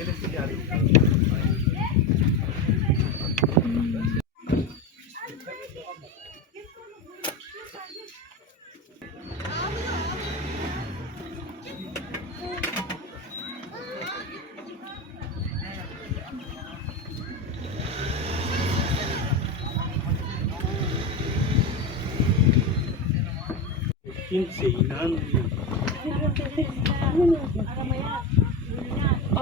ele é filiado.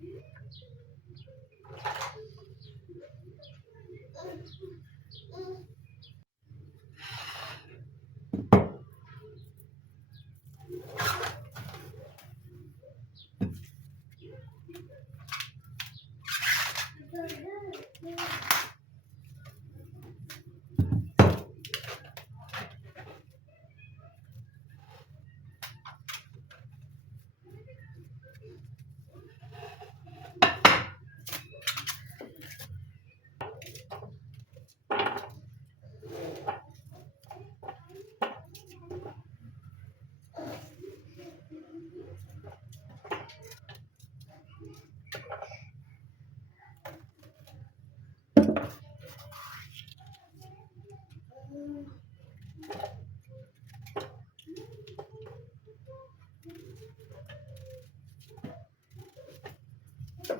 Yeah.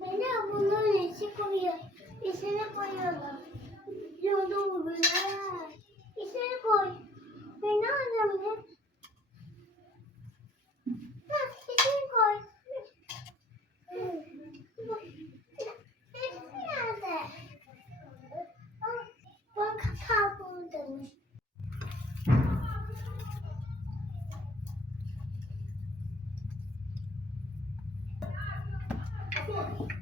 Beni bunların içi koyuyor. İçine koyuyorlar. Yolda böyle. İçine koy. Beni alacağım hep. İçine koy. Hepsi nerede? Bak. Bak.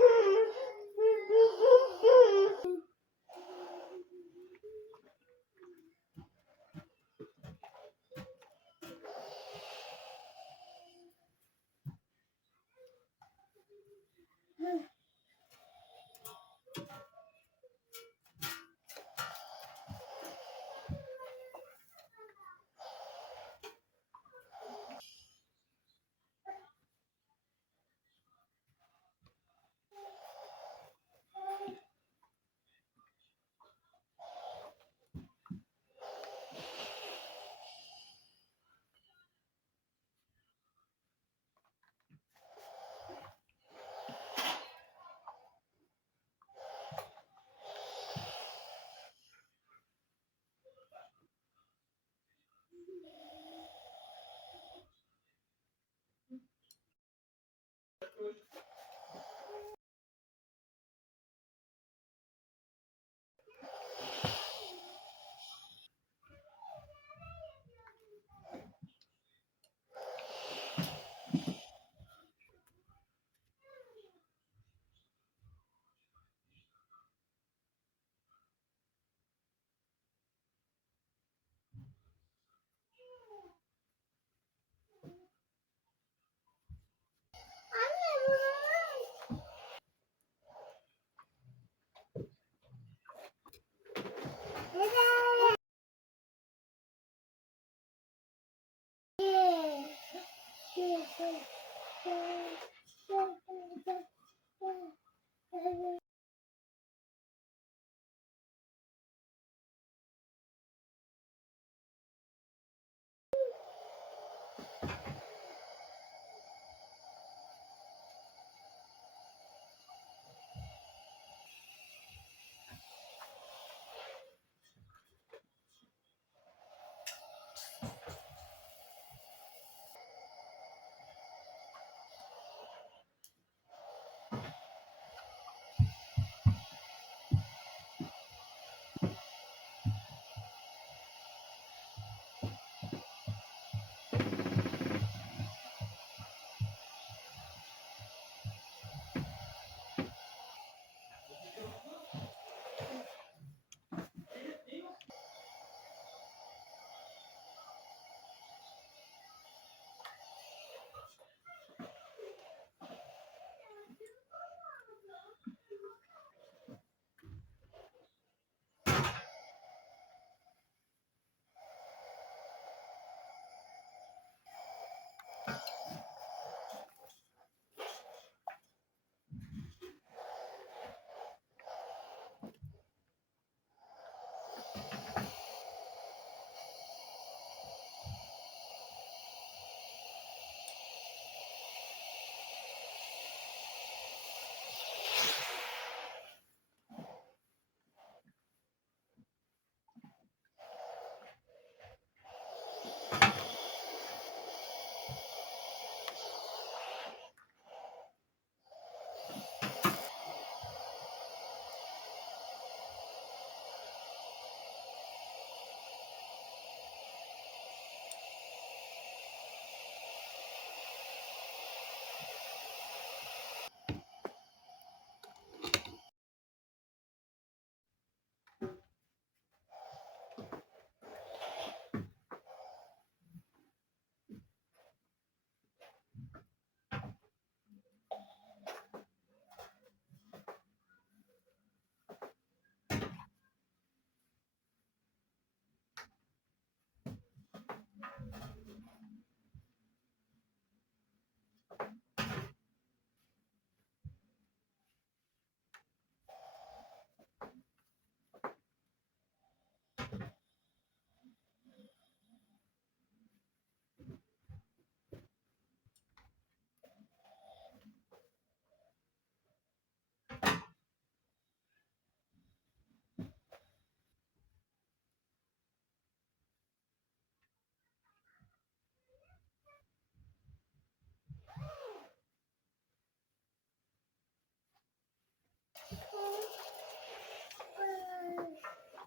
Gracias.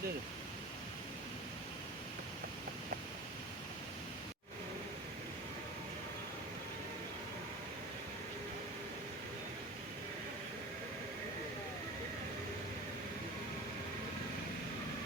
Brother.